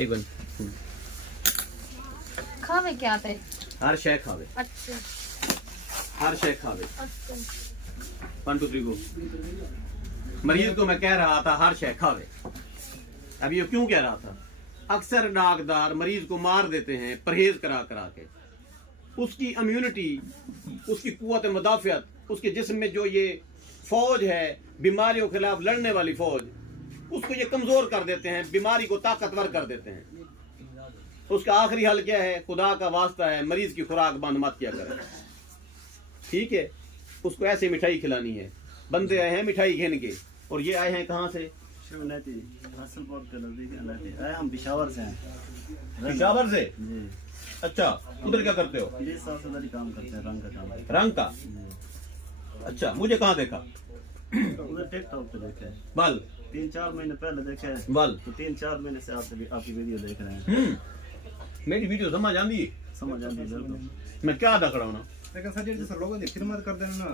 एक बन खावे क्या पे हर शय खावे, अच्छा हर शय खावे। अच्छा 1 2 3 गो। मरीज को मैं कह रहा था हर शय खावे। अब ये क्यों कह रहा था? अक्सर डाकदार मरीज को मार देते हैं परहेज करा करा के। उसकी इम्यूनिटी, उसकी कुव्वत मुदाफियत, उसके जिस्म में जो ये फौज है बीमारियों के खिलाफ लड़ने वाली फौज, उसको ये कमजोर कर देते हैं, बीमारी को ताकतवर कर देते हैं। उसका आखिरी हल क्या है? खुदा का वास्ता है मरीज की खुराक बंद मत किया करें, ठीक है? उसको ऐसे मिठाई खिलानी है। बंदे आए हैं मिठाई घेन के, और ये आए हैं कहाँ से? हम पिशावर से हैं। पिशावर से? अच्छा, उधर क्या करते हो? काम करते हैं, रंग का काम। रंग का? अच्छा, मुझे कहाँ देखा? उधर टिकटॉक पे देखे बल 3-4 महीने पहले देखे बल तो 3-4 महीने से आपकी वीडियो देख रहे हैं। मेरी वीडियो समझ आंदी है? समझ आती है बिल्कुल। मैं क्या अदा करा ना? लेकिन सर जी सर लोगों ने खिदमत कर देना ना,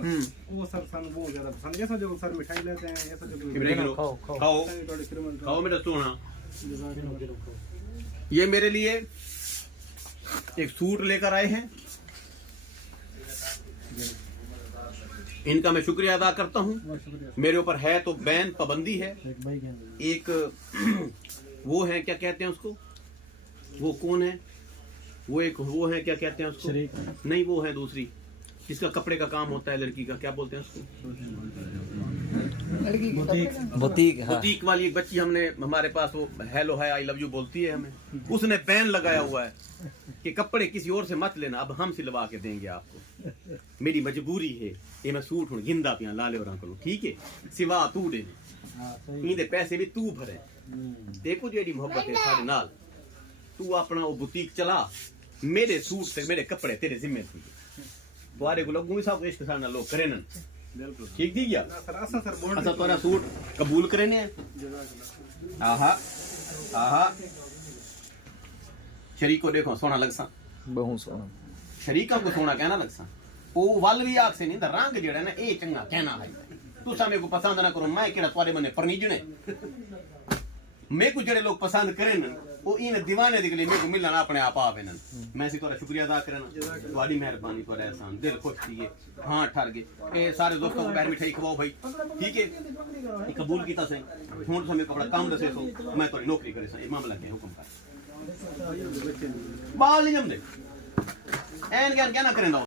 वो सर सन वो ज्यादा पसंद है। जो सर मिठाई लेते हैं ऐसा जो इब्राहिम खाओ खाओ थोड़ी खिदमत खाओ मेरा सोना। ये मेरे लिए एक सूट लेकर आए हैं, इनका मैं शुक्रिया अदा करता हूँ। मेरे ऊपर है तो बैन पाबंदी है। एक वो है, क्या कहते हैं उसको, वो कौन है वो, एक वो है, क्या कहते हैं उसको, नहीं वो है दूसरी, जिसका कपड़े का काम होता है लड़की का, क्या बोलते हैं उसको? बुटीक। बुटीक वाली एक बच्ची हमने हमारे पास, वो hello hi I love you बोलती है हमें, उसने बैन लगाया हुआ है कि कपड़े किसी और से मत लेना, अब हम सिलवा के देंगे आपको। मेरी मजबूरी है, ये मैं सूट हूँ गिंदा पिया लाले और करूँ, ठीक है? सिवा तू देने इनके पैसे भी तू भरे। देखो जेडी मोहब्बत है सारे नाल, तू अपना वो बुटीक चला, मेरे सूट से मेरे कपड़े तेरे जिम्मे थी। तुम्हारे को लगूंगी सब इश्क साना लोग करे ना, बिल्कुल ठीक दी गया। सर असा सर बोल अच्छा तुम्हारा सूट कबूल करे ने? आहा आहा, शरीक को देखो सोना लगसा, बहुत सोना। शरीका को सोना कहना लगसा, ओ वल भी आख से नहीं रंग जेड़ा ना ए चंगा कहना है। तुसा मेरे को पसंद ना करो, मैं केड़ा तुम्हारे मने परनीजने। मेरे को जेड़े लोग पसंद करे ना, वो इन दीवाने दिख लिए मेरे को मिलना अपने आप आवे ना। मैं सी तोरा शुक्रिया अदा करना, तुम्हारी मेहरबानी, तोरा एहसान, दिल खुश थी। हाँ ठर गए ए सारे दोस्तों को पैर मिठाई खवाओ भाई, ठीक है? कबूल कीता से हुन समय कपड़ा काम दसे सो मैं तोरी नौकरी करे सा, मामला क्या हुक्म कर बाल नहीं जमदे एन क्या ना करें।